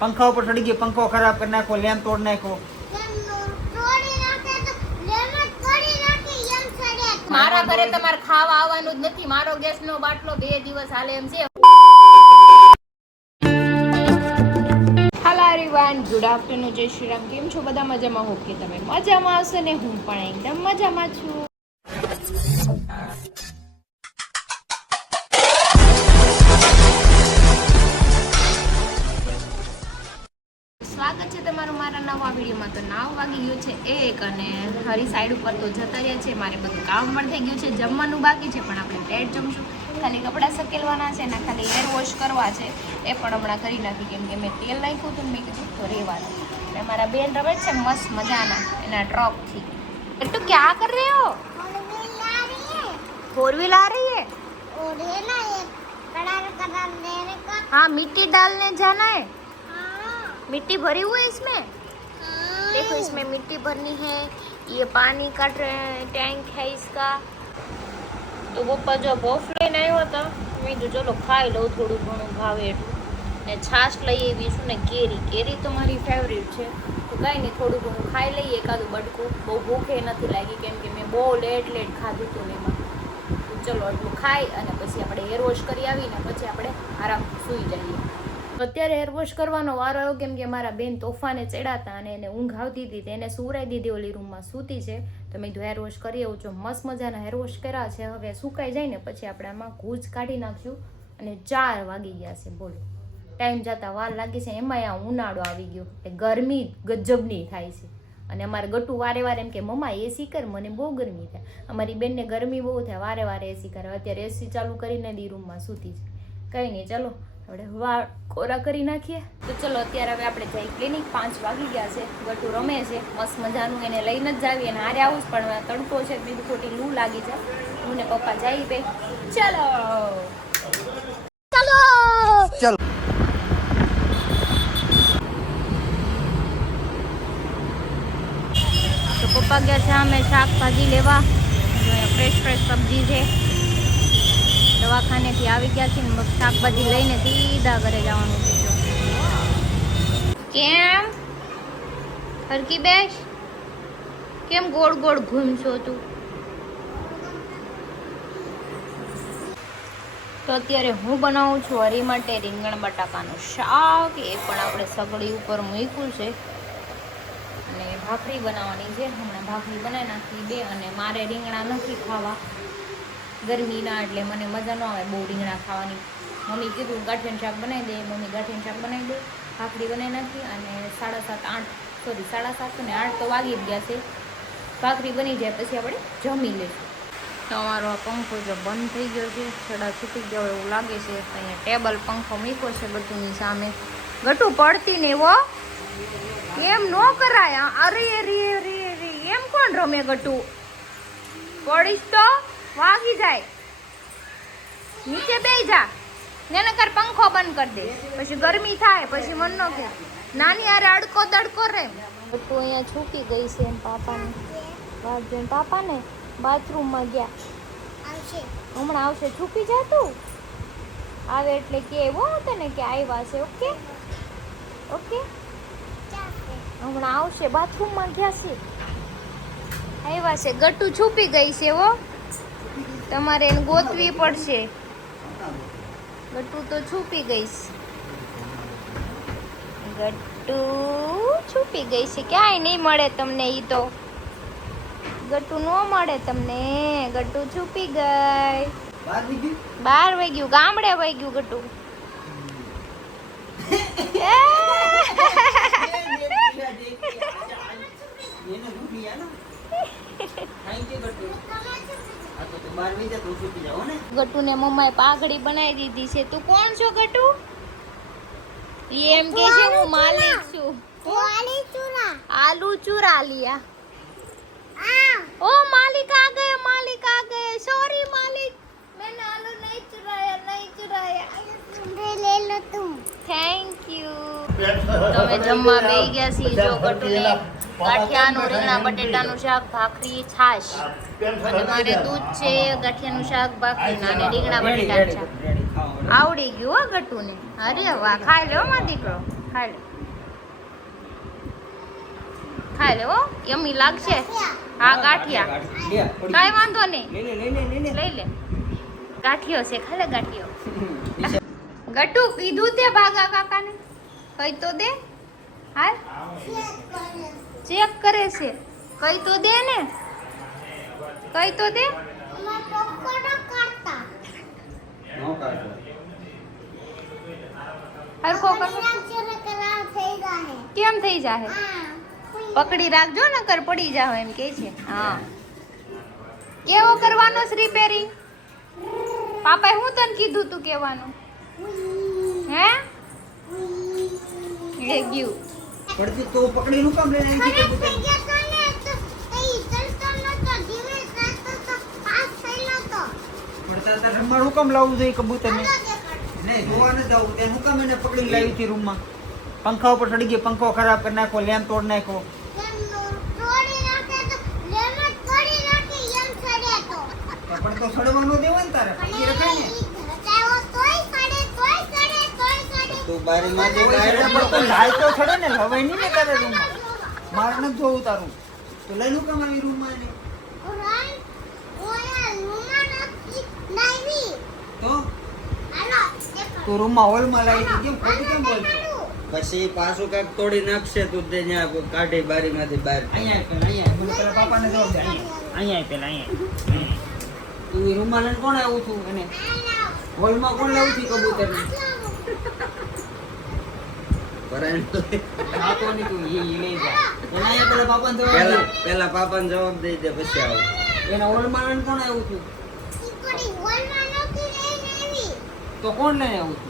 पंखा ऊपर चढ़ गई, पंखो खराब कर नाखो, लैम्प तोड़ नाखो। મારા ઘરે તમારે ખાવા આવવાનું જ નથી. મારો ગેસનો બાટલો 2 દિવસ હાલે એમ છે. હેલો એવરીવન, ગુડ આફ્ટરનૂન, જય શ્રી રામ. કેમ છો બધા? મજામાં? હોપ કે તમે મજામાં હશો ને હું પણ એકદમ મજામાં છું. સ્વાગત છે તમારું મારા નવા વિડીયોમાં. તો 9 વાગી ગયું છે 1 અને હરી સાઈડ ઉપર તો જતા રહ્યા છે. મારે બધું કામ પણ થઈ ગયું છે, જમવાનું બાકી છે પણ આપણે લેટ જમશું. ખાલી કપડાં સકેલવાના છે ને ખાલી હેર વોશ કરવા છે, એ પણ હમણાં કરી નાખી કેમ કે મેં તેલ નાખ્યું હતું. મેં કીધું તો રહેવાનું. અને મારા બેન રમે છે મસ્ત મજાના એના ટ્રકથી. तो क्या कर रहे हो? 4 व्हील आ रही है और है ना ये कलर देने का। हाँ, मिट्टी डालने जाना है। मिट्टी भरी हुई है इसमें। देखो इसमें मिट्टी भरनी है, ये पानी काट रहे हैं, टैंक है इसका. तो પપ્પા જો બોફ લઈને આવ્યો હતો. મેં કીધું ચલો ખાઈ લઉં થોડું ઘણું ભાવે એટલું. ને છાશ લઈ આવી છું ને કેરી તો મારી ફેવરિટ છે. તો કાંઈ નહીં, થોડું ઘણું ખાઈ લઈએ એકાદું બટકું. બહુ ભૂખે નથી લાગી કેમ કે મેં બહુ લેટ ખાધું હતું ને એમાં. ચલો એટલું ખાઈ અને પછી આપણે હેર વોશ કરી આવીને પછી આપણે આરામ સૂઈ જઈએ. અત્યારે હેર વોશ કરવાનો વારો આવ્યો કેમ કે મારા બેન તોફાને ચડાતા અને એને ઊંઘ આવતી હતી. તેને સુવરાઈ દીધી, ઓલી રૂમમાં સૂતી છે. તો મેં કીધું હેર વોશ કરી આવું છું. મસ્ત મજાના હેર વોશ કર્યા છે. હવે સુકાઈ જાય ને પછી આપણે આમાં ગૂંચ કાઢી નાખશું. અને 4 વાગી ગયા છે. બોલો, ટાઈમ જતાં વાર લાગી છે. એમાં આ ઉનાળો આવી ગયો, ગરમી ગજબની થાય છે. અને અમારે ગટુ વારે વારે એમ કે મમ્મા એસી કર, મને બહુ ગરમી થાય. અમારી બેનને ગરમી બહુ થાય, વારે વારે એસી કરે. અત્યારે એસી ચાલુ કરીને દી રૂમમાં સૂતી છે. કંઈ નહીં, ચલો આપણે વાળ કોરા કરી નાખીએ. તો ચલો અત્યારે હવે આપણે જઈ ક્લિનિક. 5 વાગી ગયા છે. ગટુ રમે છે મસ્ત મજાનું, એને લઈને જ જાવી અને હારે આવું જ પણ તડકો છે, બીજું ખોટી લૂ લાગી છે. હું ને પપ્પા જઈ બે. ચલો चलो તો પપ્પા ગયા છે અમે શાકભાજી લેવા. ફ્રેશ સબ્જી છે. દવાખાનેથી આવી ગયા છે ને શાકભાજી લઈને સીધા ઘરે જવાનું છે. કેમ હરકી બેસ, કેમ ગોળ ગોળ ઘૂમશો તું? તો અત્યારે હું બનાવું છું હરી માટે રીંગણ બટાકાનું શાક. એ પણ આપણે સગડી ઉપર મૂક્યું છે અને ભાખરી બનાવવાની છે. હમણાં ભાખરી બનાવી નાખી 2. અને મારે રીંગણા નથી ખાવા ગરમીના, એટલે મને મજા ન આવે બહુ રીંગણા ખાવાની. મમ્મી કીધું ગાંઠિયાનું શાક બનાવી દે. મમ્મી ગાંઠિયાનું શાક બનાવી દે. ભાખરી બનાવી નાખી અને 7:30 ને 8 તો વાગી જ ગયા છે. ભાખરી બની જાય પછી આપણે જમી લઈશું. તમારો આ પંખો જો બંધ થઈ ગયો છે, છડા છૂટી ગયો એવું લાગે છે. અહીંયા ટેબલ પંખો મૂક્યો છે ગટુની સામે. ગટુ પડતી ને એવો એમ ન કરાય. અરે રે રે રે, એમ કોણ રમે ગટુ? પડીશ તો વાગી જાય. નીચે બેસી જા ને નકર પંખો બંધ કરી દે, પછી ગરમી થાય, પછી મન ન કે નાની આરે અડકો દડકો રે. ગટુ અહીંયા છૂટી ગઈ છે એમ પાપાને વાત જોઈને. પાપાને બાથરૂમમાં ગયા, હમણાં આવશે. છૂપી જા તું, આવે એટલે કે એવો તને કે આવ્યા છે. ઓકે ઓકે, હમણાં આવશે. બાથરૂમમાં ગયા છે, આવ્યા છે. ગટુ છૂપી ગઈ છે હો, તમારે એને ગોતવી પડશે. ગટુ તો છૂપી ગઈ છે. ગટુ છૂપી ગઈ છે, ક્યાંય નહીં મળે તમને. ઈ તો ગટુ નો મળે તમને. ગટુ છૂપી ગઈ. 12 વાગ્યું, ગામડે વાગ્યું ગટુ. ગટુ ને મમ્માએ પાઘડી બનાવી દીધી છે. તું કોણ છો ગટુ? એમ કે છે હું માલિક છું. आलू चुरा लिया. ओ मालिक आ गए, मालिक आ गए. सॉरी मालिक, मैंने आलू नहीं चुराया. ले लो तुम. Thank you. તમે જમવા બેસી ગયા છીએ. જો ગટુને ગાંઠિયાનું રીંગણા બટેટાનું શાક, ભાખરી, છાશ અને મારે દૂધ છે. ગાંઠિયાનું શાક, ભાખરી અને રીંગણા બટેટાનું શાક આવડી ગયું હો ગટુને. અરે વાહ, ખાઈ લો માં દીકરો, ખાઈ લે હો યમી લાગશે હા ગાંઠિયા કાઈ વાંધો નહીં લઈ લે ગાંઠિયો છે ખાલે ગાંઠિયો ગટુ કીધું તે ભાગા કાકાને કઈ તો દે હાલ ચેક કરે છે કઈ તો દે ને કઈ તો દે હરખો કેમ થઈ જાહે પકડી રાખજો નકર પડી જાવ એમ કે છે હા કેવો કરવાનો છે રિપેરિંગ પાપાએ હું તને કીધું તું કેવાનું હે એ ગયું પડતી તો પકડી નું કામ લઈને આવી છે પડતા તો રમવાનું કામ લાવવું જોઈએ કબૂતર ને નહીં જોવા ન જાવું તે હું કામ એને પકડી લાવી હતી રૂમ માં પંખા ઉપર ચડી ગયો પંખો ખરાબ કરી નાખો લેમ્પ તોડ નાખો પણ તો સડવાનો દેવો ને તારે પછી રખાય ને તું બારી માં જે બાયરે પડતો લાય તો છડે ને હવાય નહીં ને તારે રૂમ માં માર ન જોવું તારું તો લઈ નું કામ આવી રૂમ માં એને તો રૂમ માં હોલ માં લાવી કેમ ખોટી કેમ બોલ પછી પાછું કાક તોડી નાખશે તું તે ન્યા કાઢી બારી માંથી બહાર અહીંયા બોલો પેલા પાપાને જવાબ દે અહીંયા પેલા અહીંયા તું રૂમ માં લઈને કોણ આવું છું એને હોલ માં કોણ લાવું છું કબૂતર ને પરાયણ તો ખાતો નહીં તું એ લઈ જા એના અહીંયા પેલા પાપાને જવાબ દે પેલા પાપાને જવાબ દઈ દે પછી આવો એના હોલ માં લઈને કોણ આવ્યું છું તો કોણ લઈને આવ્યું છું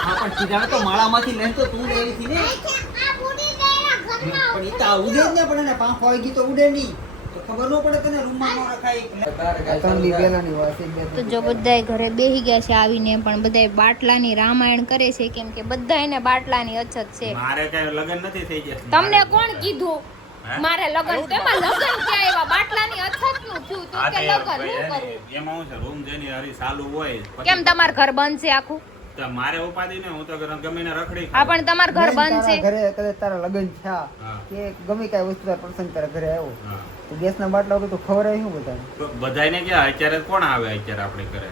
હા પણ સીધા તો માળામાંથી લઈને તો તું લેવી હતી ને પણ ઈ તો ઉડે જ ને પણ એને પાંખ આવી ગઈ તો ઉડે નહીં તો ખબર ન પડે તને રૂમમાં ન રખાય તો જો બધાય ઘરે બેહી ગયા છે આવીને પણ બધાય બાટલાની રામાયણ કરે છે કેમ કે બધાયને બાટલાની અછત છે મારે કઈ લગન નથી થઈ ગયા તમને કોણ કીધું મારે લગન તેમાં લગન ક્યાં આવ્યા બાટલાની અછત નું થયું તો કે લગન હું કરું એમાં હું છે રૂમ જેની હરી ચાલુ હોય પછી કેમ તમાર ઘર બંધ છે આખું તો મારે ઉપાધિ ને હું તો ગમે ને રખડી હા પણ તમાર ઘર બંધ છે ઘરે કદાચ તારા લગન થયા હા. કે ગમે કાંઈ વસ્તુ તારા પ્રસંગ તારા ઘરે આવ્યો હા. તો ગેસના બાટલા વગર તો ખબર શું બધાને તો બધાયને ક્યાં અત્યારે કોણ આવે અત્યારે આપણે ઘરે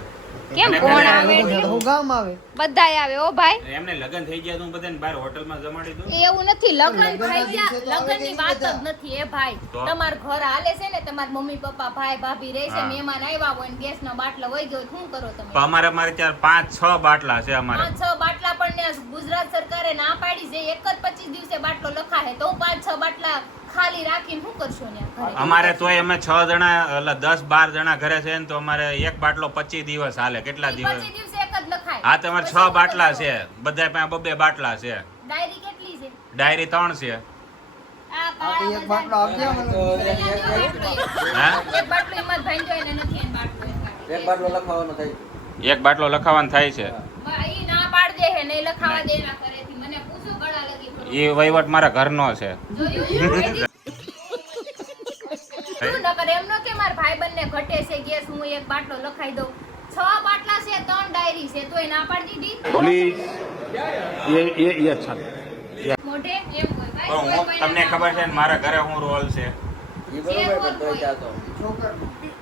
કેમ અને કોણ ઘરે આવે હું ગામ આવે બધાય આવે ઓ ભાઈ એમને લગન થઈ ગયા તો હું બધાને બહાર હોટલમાં જમાડી દઉં એવું નથી લગન થઈ ગયા લગનની વાત જ નથી એ ભાઈ તો? તમાર ઘર હાલે છે ને તમાર મમ્મી પપ્પા ભાઈ ભાભી રહે છે હા. મહેમાન આવ્યા હોય ને ગેસનો બાટલો વહી ગયો શું કરો તમે પણ અમારે ત્યાં 5-6 બાટલા છે અમારે 5-6 બાટલા પણ ને ગુજરાત સરકારે ના પાડી છે એક જ 25 દિવસે બાટલો લખાય તો 5-6 બાટલા ખાલી રાખીને શું કરશો ને ઘરે અમારે તોય અમે 6 જણા એટલે 10-12 જણા ઘરે છે ને તો અમારે એક બાટલો 25 દિવસ હાલે કેટલા 25 દિવસ દિવસે એક જ લખાય હા તમારે 6 બાટલા છે બધા પાસે 2 બાટલા છે ડાયરી કેટલી છે ડાયરી 3 છે આ કાળા એક બાટલો આપ્યો મને હા એક બાટલો હિંમત ભાઈ જોઈને નથી એન બાટલો એક બાટલો લખાવવાનો થાય એક બાટલો લખાવાનો થાય છે ઈ ના પાડ દે હે નહીં લખાવા દે ના કરેથી મને પૂછો ગળા લગી ફરો. એ વહીવટ મારા ઘરનો છે જોયું શું નકર એમ નો કે માર ભાઈબંધને ઘટે છે ગેસ હું એક બાટલો લખાઈ દઉં 6 બાટલા છે 3 ડાયરી છે તોય ના પાડી દીધી પ્લીઝ ये अच्छा મોઢે એમ હોય ભાઈ પણ કોઈ કોઈને તમને ના ખબર છે ને મારા ઘરે હું રોલ છે એ બરોબર તો જાતો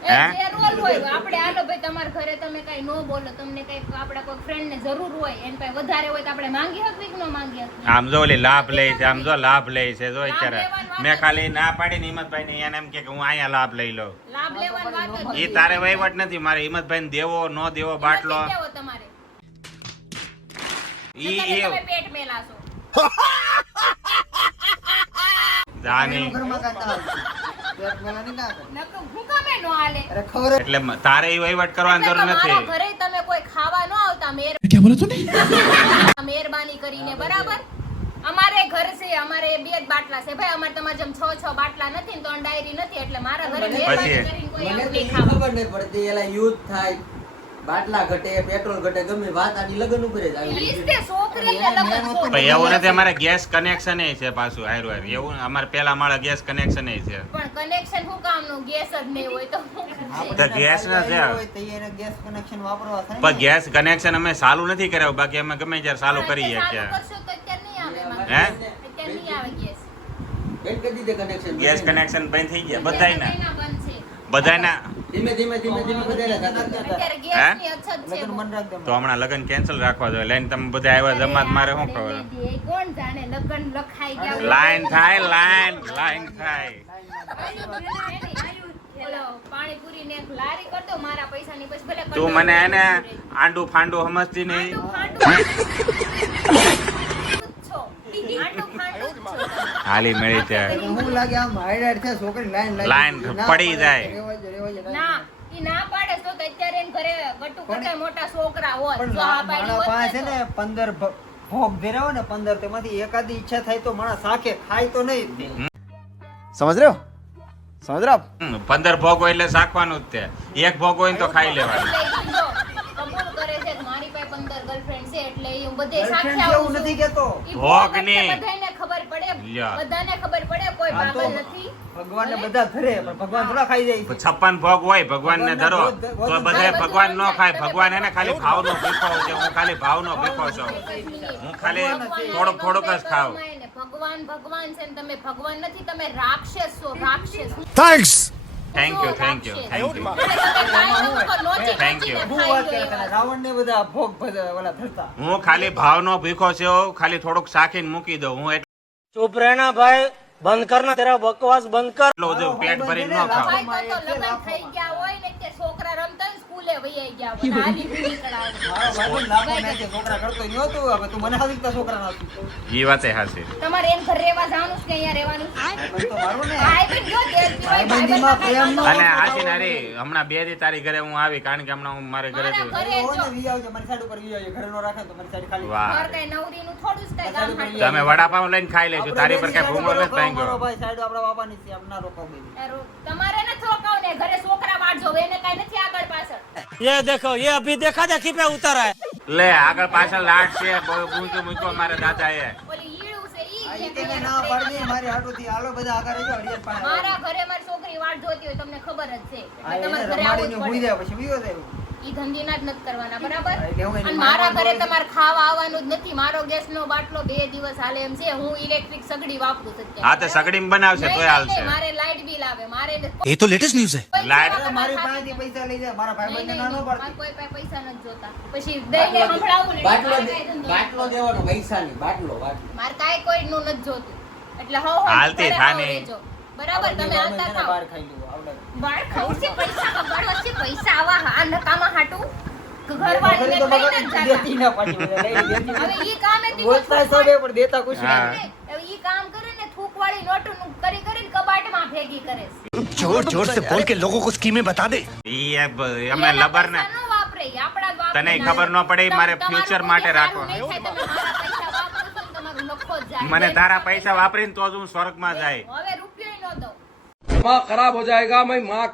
એ જે રોલ હોય આપણે હાલો ભાઈ તમારા ઘરે તમે કઈ નો બોલો તમને કઈ આપડા કોઈ ફ્રેન્ડ ને જરૂર હોય એન પાસે વધારે હોય તો આપણે માંગી હકવી કે નો માંગી હકવી આમ જો ઓલી લાભ લે છે આમ જો લાભ લે છે જો લાભ અત્યારે લેવાની વાત મેં જ ખાલી ના પાડી ને હિંમતભાઈ ને એને એમ કે હું અહીંયા લાભ લઈ લઉં લાભ લેવાની વાત જ એ નથી. તારે વહીવટ નથી મારે હિંમતભાઈ ને દેવો નો દેવો બાટલો નથી દેવો તમારે ઈ નકર એ તમે પેટ મેલાશો જાની ઘરમાં કાંઈ ના આવતું. પેટ મેલાની ના કરે. નકર હું કામે નો હાલે અરે ખબર જ એટલે તારે ઈ વહીવટ કરવાની જરૂર મારા નથી ઘરે તમે કોઈ ખાવા ન આવતા મહેરબાની કરીને બરાબર અમારે ઘર છે અમારે 2 જ બાટલા છે ભાઈ અમારે તમારે જેમ 6 બાટલા નથી ને 3 ડાયરી નથી એટલે મારા ઘરે મહેરબાની કરીને કોઈ આવું નહીં ખાવા ખબર નહીં પડતી એલા યુદ્ધ થાય બાટલા ઘટે પેટ્રોલ ઘટે ગમે વાત આની લગન ઉપર જ આવી ઈજ તે છોકરીને લગન છો. પણ એવું નથી, અમારે ગેસ કનેક્શન છે પાછું હારું હારું. એવું અમારે પેલા માળે ગેસ કનેક્શન છે. પણ કનેક્શન શું કામનું? ગેસ જ નહીં હોય તો શું કરશે? તો ગેસ ના છે. હોય તો એને ગેસ કનેક્શન વાપરવા થાય પણ ગેસ કનેક્શન અમે ચાલુ નથી કરાવ્યું, બાકી અમે ગમે ત્યારે ચાલુ કરીએ ચાલુ કે કરશો તો અત્યારે નહીં આવે એમાં. હે? અત્યારે નહીં આવે ગેસ. બેન કરી દીધે કનેક્શન ગેસ કનેક્શન બંધ થઈ ગયા બધાયના. મહિના બંધ છે. બધાયના ધીમે ધીમે બધાને થતા અત્યારે ગેસની અછત છે. લગન મન રાખ દે તો હમણાં લગન કેન્સલ રાખવા જોઈએ. લાઈન તમે બધા આવ્યા જમાત મારે શું ખબર? એ કોણ જાણે લગન લખાઈ ગયા. લાઈન થાય, લાઈન થાય. ઓલો પાણીપુરી ને એક લારી કર દો મારા પૈસાની, પછી ભલે તું મને એને આંડું ફાંડું સમજતી નહીં. હાલી મળી ત્યાં હું લાગે આમ હાઈલાઈટ છે છોકરી લાઈન પડી જાય. ના ઈ ના પાડે તો અત્યારે એને ઘરે ગટુ કરતા મોટા છોકરા હોય. પણ જો આ પાડી માણસ હોત પાસે ને ને 15 ભોગ ધેરા હોય ને 15 તેમાંથી એકાદી ઈચ્છા થાય તો માણસ સાકે ખાય તો નહીં. समझ रहे हो समझ रहे हो आप 15 ભોગ હોય એટલે શાકવાનું જ તે. એક ભોગ હોય ને તો ખાઈ લેવાનું. એટલે ઈ જો કબૂલ કરે છે કે મારી પાસે 15 ગર્લફ્રેન્ડ છે એટલે ઈ હું બધે Girlfriend સાક્ષી જેવું આવું છું. નથી કેતો. ઈ ભોગ ભોગ ની. એટલે બધાયને ખબર પડે, લ્યા. બધાને ખબર પડે, કોઈ આ તો પાગલ નથી. ભગવાનને બધા ધરે પણ ભગવાન થોડા ખાઈ જાય છે. 56 ભોગ હોય ભગવાન ને ધરો તો બધા ભગવાન નો ખાય. ભગવાન એને ખાલી ભાવનો ભીખો છે. હું ખાલી ભાવનો ભીખો છું. હું ખાલી થોડુંક જ ખાવ. ભગવાન છે ને તમે ભગવાન નથી, તમે રાક્ષસ છો, રાક્ષસ. Thanks thank you Thank you. હું વાત કરે તને રાવણને બધા ભોગ બધા ઓલા ધરતા. હું ખાલી ભાવનો ભીખો છું. ખાલી થોડુંક શાખીને મૂકી દઉં. હું चुप रहना भाई, बंद करना तेरा बकवास बंद कर. એટલો બધું પેટ ભરીને ન ખાવ. લગન થઈ ગયા હોય ને તે છોકરા રમતા ને સ્કૂલે વહી ગયા હોય. નાની ભૂલી કરાવે. મારો ભાઈબંધ લાખો મેચે છોકરા કરતો ય નહોતું. હવે તું મને હાથી છોકરા નાખી. ઈ વાતે હાચી. તમારે એમ ઘરે રહેવા જવાનું છે કે અહીંયા રહેવાનું? ભાઈબંધ તો મારો ને. ભાઈબંધ જો દેશ દિવાળી ભાઈબંધીમાં પ્રેમ નો અને આશીન હરી હમણાં 2 દી તારી ઘરે હું આવી, કારણ કે હમણાં હું મારે ઘરે મારા ઘરે હોય જો ને વી આવજો મારી સાઈડ ઉપર વી આવજો. ઘરે નો રાખે તો મારી સાઈડ ખાલી. વાહ. ઘર કઈ નવરીનું થોડું જ કઈ કામ હાટું. તમે વડાપાવ લઈને ખાઈ લેજો. તારી પર કઈ ભૂંગળો નથી મારો ભાંગ્યો. ભાઈ સાઈડ આપણા બાપાની છે આપના રોકાવ બેન. તમારે ન થોકાવ ને ઘરે છોકરા વાળજો, એને કઈ નથી આગળ પાછળ. ये देखो, ये अभी देखा देखी पे उतर है. લે આગળ પાછળ લાટ છે. બહુ ઊંચું મૂક્યો મારા દાદાએ. ઓલી ઈળું છે ઈ આ છે ઈ તેને કે ના પાડી દે મારી હાટુથી. હાલો બધા આગળ રહેજો હરિયર પાસે. મારા ઘરે મારી છોકરી વાટ જોતી હોય તમને ખબર જ છે. આ એટલે એને તમારે ઘરે આવવું જ રમાડીને હુઈ પડે. જાય પછી વીયો જાય. ઈ ધંધીના જ નથી કરવાના, બરાબર? એટલે હું એની અને મારા માનવા ઘરે દોડી. તમારે ખાવા આવવાનું જ નથી. મારો ગેસનો બાટલો 2 દિવસ હાલે એમ છે. હું ઇલેક્ટ્રિક સગડી વાપરું છું અત્યારે. હા તે સગડીમાં બનાવશે નહીં, તોય નહીં, હાલશે. નહીં, મારે લાઇટ બિલ આવે. મારે ये तो लेटेस्ट न्यूज है કોઈ લાઇટ- સેવા અરે મારી કરવા પાસેથી પૈસા લઈ જાય. મારા નહીં, ભાઈબંધને નહીં, ના નો નહીં, પાડતી. મારે કોઈ પાસે પૈસા નથી જોતા. પછી દઈને સંભળાવું ને એટલે મારે કાંઈ ધંધો બાટલો દેવાનો પૈસાની બાટલો મારે કાંઈ કોઈનું નથી જોતું. એટલે હો હાલતી થાની. બરાબર તમે હાલતા થાવ. બહાર ખાઈ લેવું આવડે. બાર ખાવું છે, પૈસા બગાડવા છે, પૈસા આવા આ નકામા હાટું ઘરવાળીને તો લઈને જ જાતા. દેતી ના પાડી બધા લઈ દેતી. હવે ઈ કામે થી બોલતા સબે પણ દેતા કુછ હા. નહીં. હવે ઈ કામ કરે ને થૂકવાળી નોટું કરી કરીને કબાટમાં ભેગી કરે છે. जोर जोर से बोल के लोगों को स्कीमें बता दे ઈ અમે લબર ને પૈસા ન વાપરે, ઈ આપણા જ વાપરે. તને ખબર ન પડે, ઈ મારે તમારું future કોઈ માટે સારું રાખવા. નહીં થાય, તમે મારા પૈસા વાપરો છો ને તમારું નફો જ જાય. મને તારા પૈસા વાપરીને તો જ હું સ્વર્ગમાં જાય. હવે રૂપિયો ન દો. दिमाग खराब हो जाएगा मैं माँ.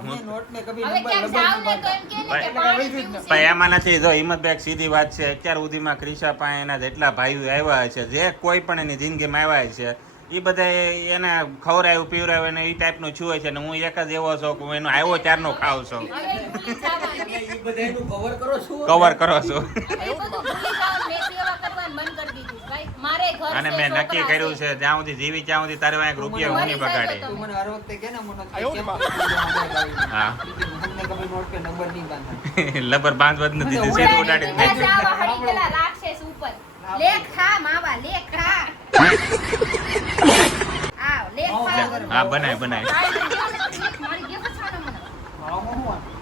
અમને નોટ ને કભી હવે નંબર ક્યાંક લબર જાવ ને તો એમ કે ને કે પાણી પીવું છે. પણ એમાં નથી. જો હિંમતભાઈ સીધી વાત છે, અત્યાર સુધીમાં ક્રિશા પાસે એના જેટલા ભાઈઓ આવ્યા છે, જે કોઈ પણ એની જિંદગીમાં આવ્યા છે, એ બધા એને ખવડાવ્યું પીવડાવ્યું ને એ ટાઈપનું છું છે. ને હું એક જ એવો છું કે હું એનો આવ્યો ત્યારનો ખાવ છું. હવે ઈ ભૂલી જવાનું. એ બધા એનું કવર કરો છો કવર કરો છો. એ બધું ભૂલી જાઓ. મેં સેવા કરવાનું બંધ કરી દીધું ભાઈ. મારે ઘર અને છે, મેં નક્કી છોકરા કર્યું છે જ્યાં સુધી જીવી ત્યાં સુધી તારે વાંક રૂપિયા હું નહીં બગાડે. તું મને હર વખતે કે ને મને કેમ હા મને કભી નોટ पे નંબર નહીં બાંધા. લબર બાંધવા જ નથી દીધું, સીધું ઉડાડી જ ઉડાડી નાખ્યું. દીધા છે આવા હળીગેલા રાક્ષસ ઉપર. લે ખા માવા, લે ખા. આવ લે ખા. હા બનાય બનાય. મારી ગેમ છાનો મને. મારામાં હું